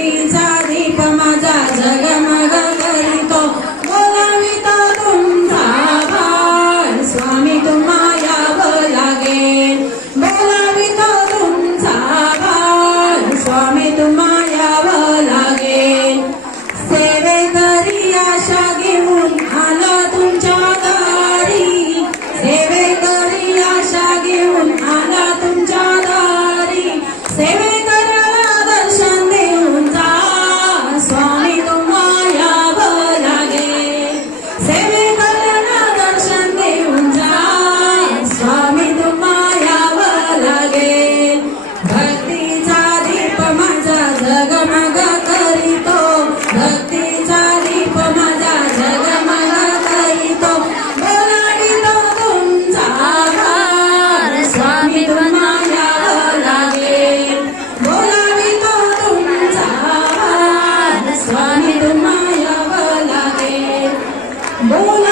भक्तीचा दीप माझा जगमग करीतो बोलावितो तुमचा भार स्वामी तुम्हा यावं लागेल बोलावितो तुमचा भार स्वामी तुम्हा यावं लागेल सेवेकरी आशा घेऊन आलो तुमच्या दारी सेवेकरी आशा घेऊन आला तुमच्या दारी सेवेकराला दर्शन देऊन जा स्वामी तुम्हा यावं लागेल सेवेकराला दर्शन देऊन जा स्वामी तुम्हा यावं लागेल भक्तीचा दीप माझा जगमग करीतो भक्तीचा दीप माझा जगमग करीतो बोलावितो तुमचा भार स्वामी तुम्हा यावं लागेल बोलावितो तुमचा भार स्वामी तुम्हा यावं लागेल बोला